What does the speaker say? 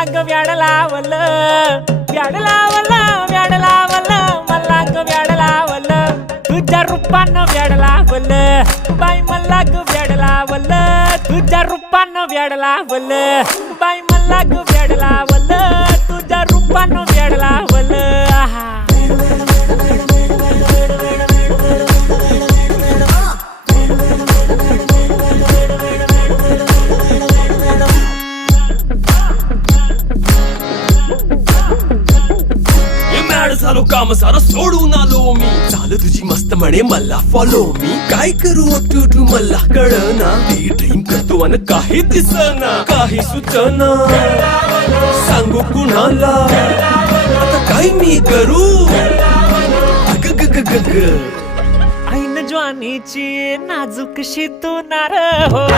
मला ग व्याड लावलं व्याड लावलं व्याड लावलं मला ग व्याड लावलं तुझ्या रूपानं व्याड लावलं बाई मला ग व्याड लावलं तुझ्या रूपानं व्याड लावलं बाई मला ग व्याड लावलं तुझ्या रूपानं व्याड लावलं आहा झालो काम सारं सोडून आलो मी झालं तुझी मस्त म्हणे मला फॉलो मी काय करू टू मला कळना ती ड्रीम करतो आणि काही दिसना काही सुचना सांगू कुणाला आता काय मी करू ग ग ग ग ग ऐन ज्वानीची नाजूक शी तू नार हो